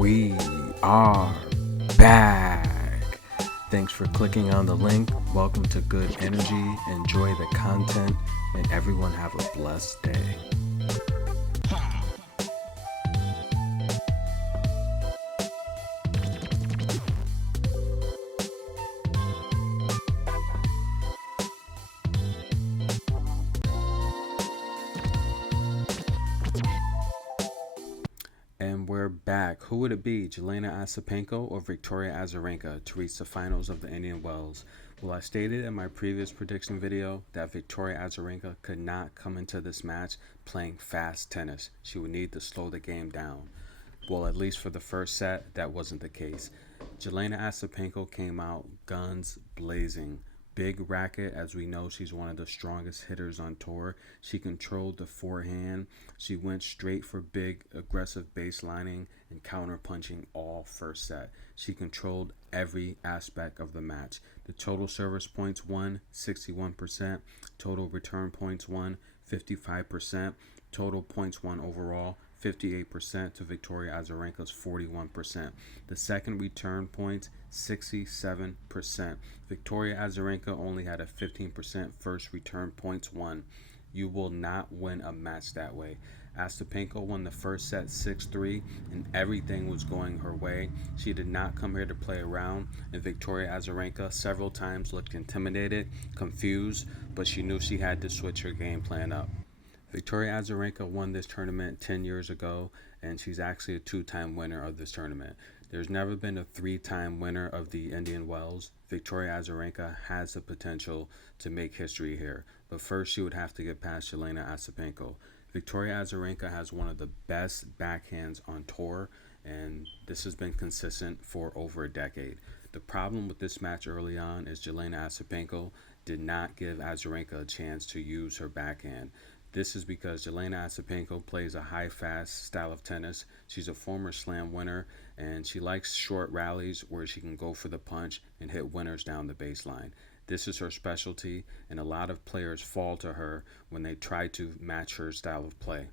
We are back. Thanks for clicking on the link. Welcome to Good Energy. Enjoy the content, and everyone have a blessed day. And we're back. Who would it be, Jelena Ostapenko or Victoria Azarenka, to reach the finals of the Indian Wells? Well, I stated in my previous prediction video that Victoria Azarenka could not come into this match playing fast tennis. She would need to slow the game down. Well, at least for the first set, that wasn't the case. Jelena Ostapenko came out guns blazing. Big racket, as we know, she's one of the strongest hitters on tour. She controlled the forehand. She went straight for big, aggressive baselining and counter-punching all first set. She controlled every aspect of the match. The total service points won, 61%. Total return points won, 55%. Total points won overall, 58% to Victoria Azarenka's 41%. The second return points, 67%. Victoria Azarenka only had a 15% first return points won. You will not win a match that way. Ostapenko won the first set 6-3, and everything was going her way. She did not come here to play around, and Victoria Azarenka several times looked intimidated, confused, but she knew she had to switch her game plan up. Victoria Azarenka won this tournament 10 years ago, and she's actually a two-time winner of this tournament. There's never been a three-time winner of the Indian Wells. Victoria Azarenka has the potential to make history here, but first she would have to get past Jelena Ostapenko. Victoria Azarenka has one of the best backhands on tour, and this has been consistent for over a decade. The problem with this match early on is Jelena Ostapenko did not give Azarenka a chance to use her backhand. This is because Jelena Ostapenko plays a high-fast style of tennis. She's a former slam winner, and she likes short rallies where she can go for the punch and hit winners down the baseline. This is her specialty, and a lot of players fall to her when they try to match her style of play.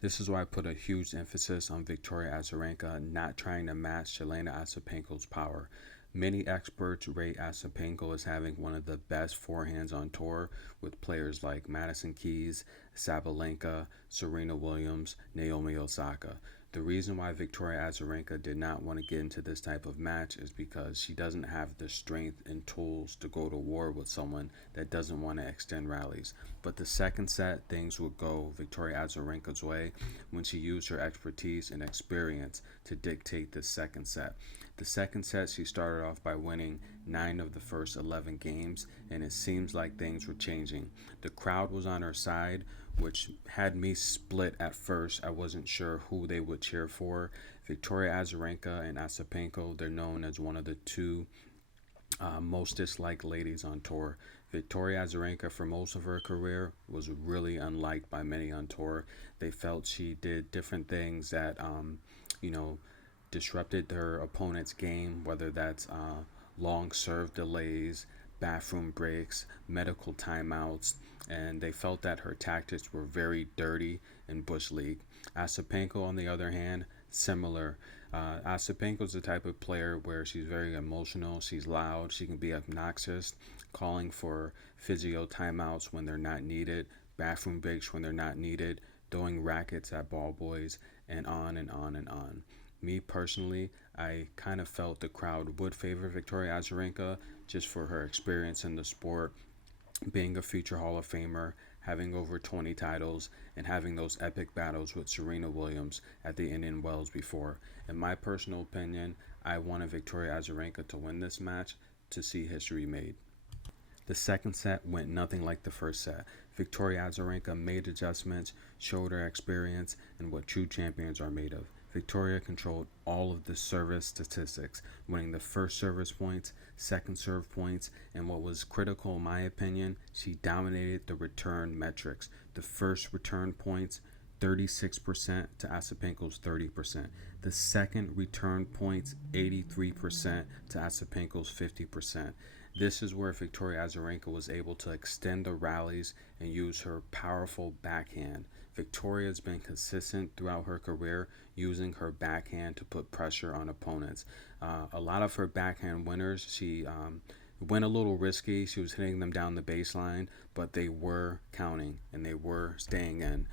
This is why I put a huge emphasis on Victoria Azarenka not trying to match Jelena Ostapenko's power. Many experts rate Ostapenko as having one of the best forehands on tour, with players like Madison Keys, Sabalenka, Serena Williams, Naomi Osaka. The reason why Victoria Azarenka did not want to get into this type of match is because she doesn't have the strength and tools to go to war with someone that doesn't want to extend rallies. But the second set, things would go Victoria Azarenka's way when she used her expertise and experience to dictate the second set. The second set, she started off by winning 9 of the first 11 games, and it seems like things were changing. The crowd was on her side, which had me split at first. I wasn't sure who they would cheer for. Victoria Azarenka and Ostapenko, they're known as one of the two most disliked ladies on tour. Victoria Azarenka, for most of her career, was really unliked by many on tour. They felt she did different things that, disrupted her opponent's game, whether that's long serve delays, bathroom breaks, medical timeouts, and they felt that her tactics were very dirty and bush league. Ostapenko, on the other hand, similar. Ostapenko's the type of player where she's very emotional, she's loud, she can be obnoxious, calling for physio timeouts when they're not needed, bathroom breaks when they're not needed, throwing rackets at ball boys, and on and on and on. Me personally, I kind of felt the crowd would favor Victoria Azarenka just for her experience in the sport, being a future Hall of Famer, having over 20 titles, and having those epic battles with Serena Williams at the Indian Wells before. In my personal opinion, I wanted Victoria Azarenka to win this match to see history made. The second set went nothing like the first set. Victoria Azarenka made adjustments, showed her experience, and what true champions are made of. Victoria controlled all of the service statistics, winning the first service points, second serve points, and what was critical in my opinion, she dominated the return metrics. The first return points, 36% to Ostapenko's 30%. The second return points, 83% to Ostapenko's 50%. This is where Victoria Azarenka was able to extend the rallies and use her powerful backhand. Victoria has been consistent throughout her career using her backhand to put pressure on opponents. A lot of her backhand winners, she went a little risky. She was hitting them down the baseline, but they were counting and they were staying in.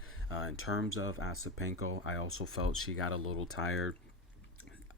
In terms of Ostapenko, I also felt she got a little tired.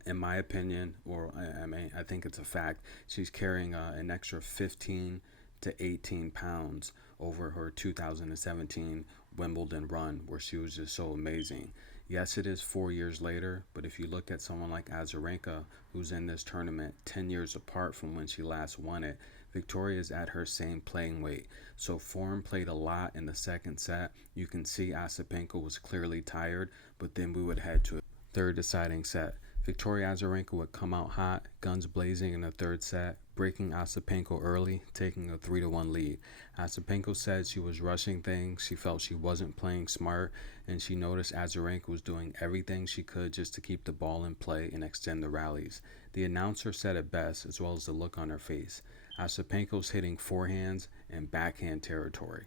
In my opinion, or I mean, I think it's a fact, she's carrying an extra 15 to 18 pounds over her 2017 Wimbledon run, where she was just so amazing. Yes, it is 4 years later, but if you look at someone like Azarenka, who's in this tournament 10 years apart from when she last won it, Victoria is at her same playing weight. So form played a lot in the second set. You can see Ostapenko was clearly tired, but then we would head to a third deciding set. Victoria Azarenka would come out hot, guns blazing in the third set, breaking Ostapenko early, taking a 3-1 lead. Ostapenko said she was rushing things, she felt she wasn't playing smart, and she noticed Azarenka was doing everything she could just to keep the ball in play and extend the rallies. The announcer said it best, as well as the look on her face. Ostapenko's hitting forehands and backhand territory,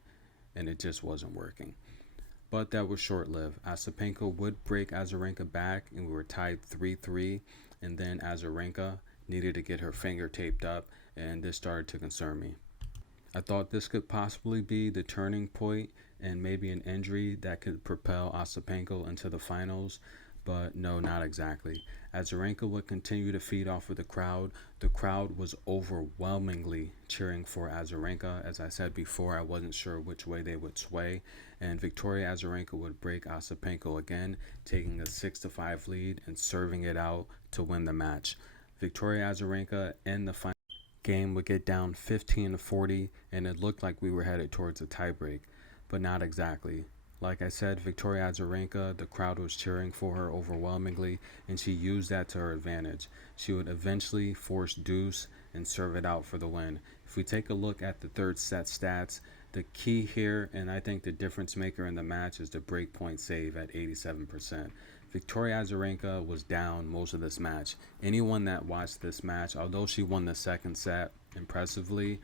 and it just wasn't working. But that was short lived. Ostapenko would break Azarenka back, and we were tied 3-3. And then Azarenka needed to get her finger taped up, and this started to concern me. I thought this could possibly be the turning point and maybe an injury that could propel Ostapenko into the finals, but no, not exactly. Azarenka would continue to feed off of the crowd. The crowd was overwhelmingly cheering for Azarenka. As I said before, I wasn't sure which way they would sway, and Victoria Azarenka would break Ostapenko again, taking a 6-5 lead and serving it out to win the match. Victoria Azarenka in the final game would get down 15-40, and it looked like we were headed towards a tiebreak, but not exactly. Like I said, Victoria Azarenka, the crowd was cheering for her overwhelmingly, and she used that to her advantage. She would eventually force deuce and serve it out for the win. If we take a look at the third set stats, the key here, and I think the difference maker in the match, is the breakpoint save at 87%. Victoria Azarenka was down most of this match. Anyone that watched this match, although she won the second set impressively,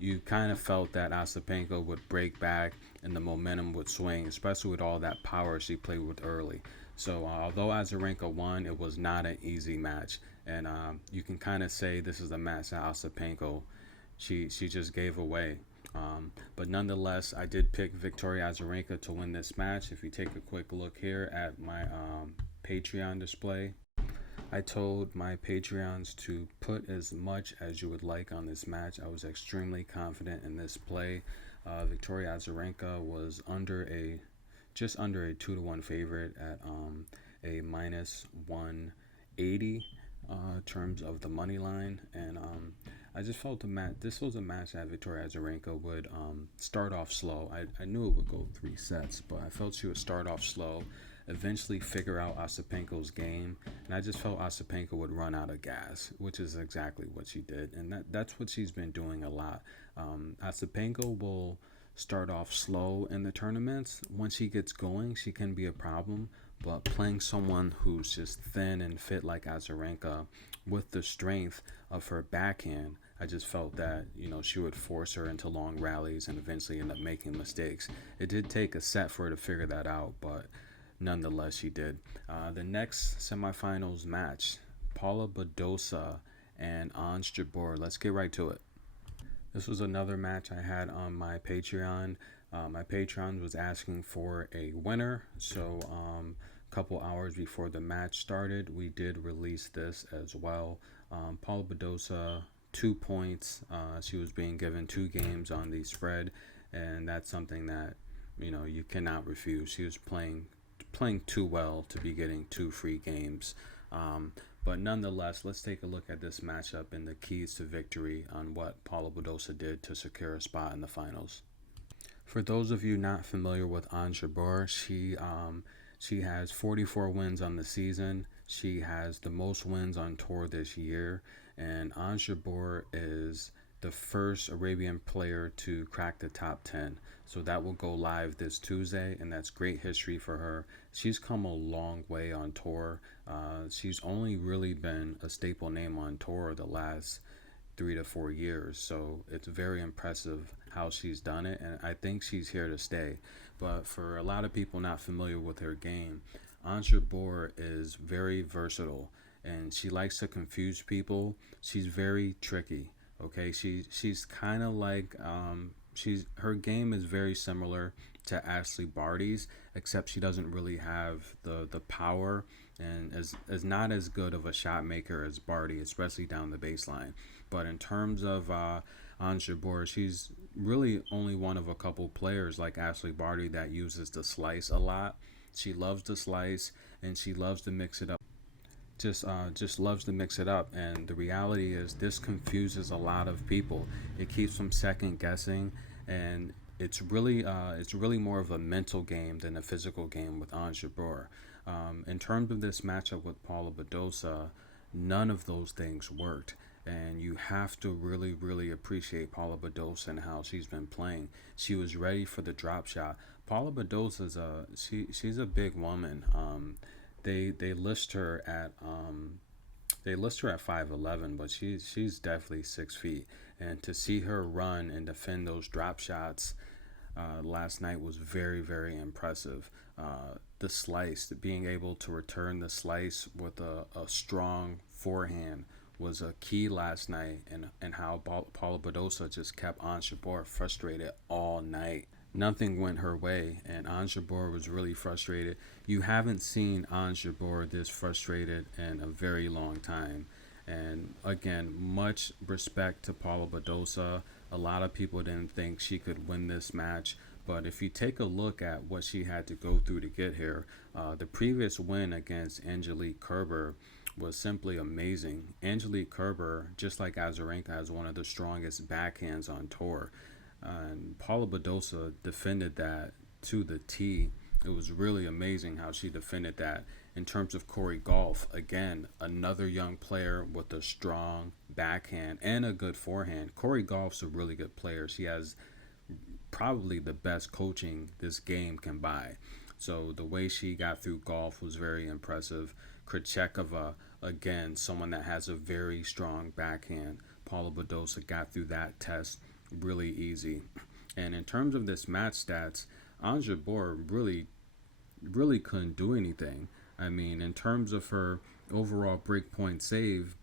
you kind of felt that Ostapenko would break back and the momentum would swing, especially with all that power she played with early. So although Azarenka won, it was not an easy match. And you can kind of say this is a match that Ostapenko, she just gave away. But nonetheless, I did pick Victoria Azarenka to win this match. If you take a quick look here at my Patreon display, I told my Patreons to put as much as you would like on this match. I was extremely confident in this play. Victoria Azarenka was just under a 2-1 favorite at a minus 180 terms of the money line, and I just felt this was a match that Victoria Azarenka would start off slow. I knew it would go 3 sets, but I felt she would start off slow, eventually figure out Ostapenko's game, and I just felt Ostapenko would run out of gas, which is exactly what she did, and that's what she's been doing a lot. Ostapenko will start off slow in the tournaments. Once she gets going, she can be a problem, but playing someone who's just thin and fit like Azarenka with the strength of her backhand, I just felt that, she would force her into long rallies and eventually end up making mistakes. It did take a set for her to figure that out, but nonetheless, she did. The next semifinals match, Paula Badosa and Jabeur. Let's get right to it. This was another match I had on my Patreon. My Patreon was asking for a winner, so a couple hours before the match started, we did release this as well. Paula Badosa, 2 points. She was being given 2 games on the spread, and that's something that you cannot refuse. She was playing too well to be getting 2 free games. But nonetheless, let's take a look at this matchup and the keys to victory on what Paula Badosa did to secure a spot in the finals. For those of you not familiar with Jabeur, she has 44 wins on the season. She has the most wins on tour this year, and Jabeur is the first Arabian player to crack the top 10. So that will go live this Tuesday, and that's great history for her. She's come a long way on tour. She's only really been a staple name on tour the last 3 to 4 years. So it's very impressive how she's done it, and I think she's here to stay. But for a lot of people not familiar with her game, Ons Jabeur is very versatile, and she likes to confuse people. She's very tricky. Okay, she's kind of like she's her game is very similar to Ashley Barty's, except she doesn't really have the power and is not as good of a shot maker as Barty, especially down the baseline. But in terms of Ons Jabeur, she's really only one of a couple players like Ashley Barty that uses the slice a lot. She loves the slice and she loves to mix it up. Just loves to mix it up, and the reality is this confuses a lot of people. It keeps them second guessing, and it's really more of a mental game than a physical game with Ons Jabeur. In terms of this matchup with Paula Badosa, none of those things worked, and you have to really appreciate Paula Badosa and how she's been playing. She was ready for the drop shot. Paula Badosa's she's a big woman. They list her at 5'11", but she's definitely 6 feet. And to see her run and defend those drop shots last night was very impressive. The slice, being able to return the slice with a strong forehand was a key last night, and how Paula Badosa just kept Ons Jabeur frustrated all night. Nothing went her way, and Ons Jabeur was really frustrated. You haven't seen Ons Jabeur this frustrated in a very long time. And again, much respect to Paula Badosa. A lot of people didn't think she could win this match, but if you take a look at what she had to go through to get here, the previous win against Angelique Kerber was simply amazing. Angelique Kerber, just like Azarenka, has one of the strongest backhands on tour. And Paula Badosa defended that to the T. It was really amazing how she defended that. In terms of Corey Gauff, again, another young player with a strong backhand and a good forehand. Corey Gauff's a really good player. She has probably the best coaching this game can buy. So the way she got through Gauff was very impressive. Krejcikova, again, someone that has a very strong backhand. Paula Badosa got through that test really easy. And in terms of this match stats, Ons Jabeur really couldn't do anything. I mean, in terms of her overall breakpoint save,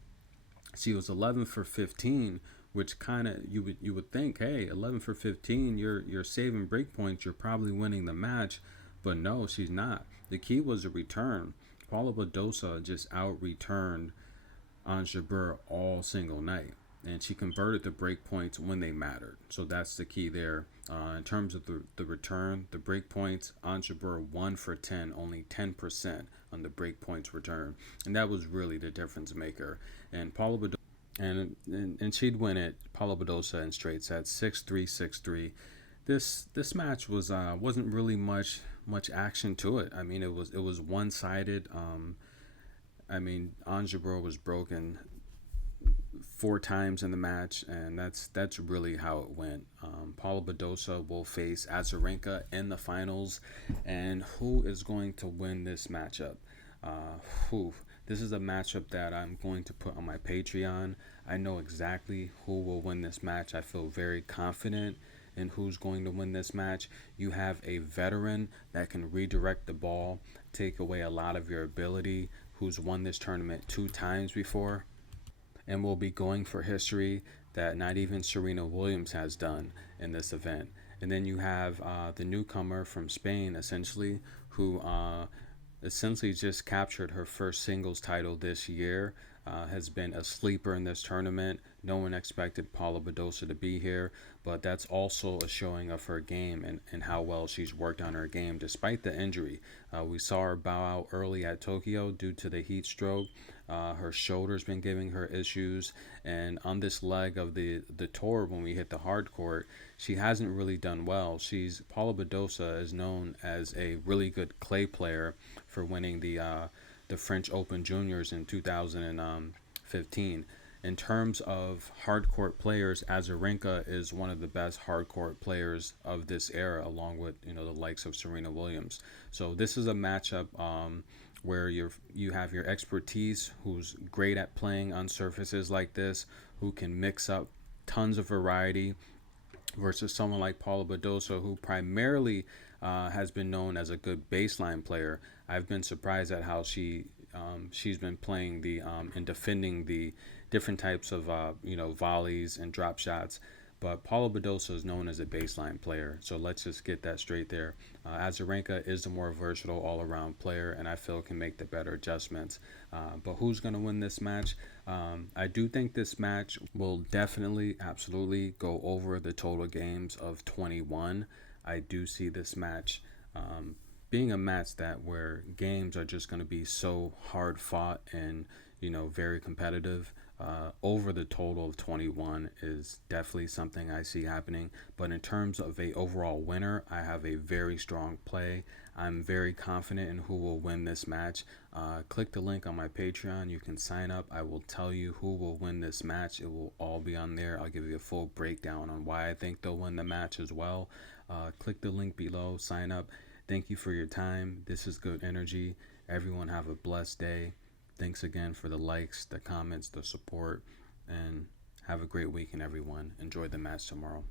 she was 11 for 15, which kind of you would think, hey, 11 for 15, you're saving breakpoints, you're probably winning the match, but no, she's not. The key was a return. Paula Badosa just out returned Ons Jabeur all single night, and she converted the break points when they mattered. So that's the key there. In terms of the return, the break points, Ons Jabeur 1 for 10, only 10% on the break points return, and that was really the difference maker. And Paula Badosa, and she'd win it, Paula Badosa, in straight sets, 6-3, 6-3. This match wasn't really much action to it. I mean, it was one-sided. I mean, Ons Jabeur was broken 4 times in the match, and that's really how it went. Paula Badosa will face Azarenka in the finals, and who is going to win this matchup? This is a matchup that I'm going to put on my Patreon. I know exactly who will win this match. I feel very confident in who's going to win this match. You have a veteran that can redirect the ball, take away a lot of your ability, who's won this tournament 2 times before, and will be going for history that not even Serena Williams has done in this event. And then you have the newcomer from Spain, essentially, who essentially just captured her first singles title this year, has been a sleeper in this tournament. No one expected Paula Badosa to be here, but that's also a showing of her game and how well she's worked on her game despite the injury. We saw her bow out early at Tokyo due to the heat stroke. Her shoulder's been giving her issues, and on this leg of the tour, when we hit the hard court, she hasn't really done well. Paula Badosa is known as a really good clay player for winning the French Open Juniors in 2015. In terms of hardcourt players, Azarenka is one of the best hardcourt players of this era, along with the likes of Serena Williams. So this is a matchup where you have your expertise, who's great at playing on surfaces like this, who can mix up tons of variety, versus someone like Paula Badosa, who primarily has been known as a good baseline player. I've been surprised at how she's been playing the and defending the different types of volleys and drop shots. But Paula Badosa is known as a baseline player, so let's just get that straight there. Azarenka is the more versatile all-around player, and I feel can make the better adjustments. But who's going to win this match? I do think this match will definitely, absolutely go over the total games of 21. I do see this match being a match that where games are just going to be so hard fought and very competitive. Over the total of 21 is definitely something I see happening. But in terms of a overall winner, I have a very strong play. I'm very confident in who will win this match. Click the link on my Patreon. You can sign up. I will tell you who will win this match. It will all be on there. I'll give you a full breakdown on why I think they'll win the match as well. Click the link below. Sign up. Thank you for your time. This is good energy. Everyone have a blessed day. Thanks again for the likes, the comments, the support, and have a great weekend, everyone. Enjoy the match tomorrow.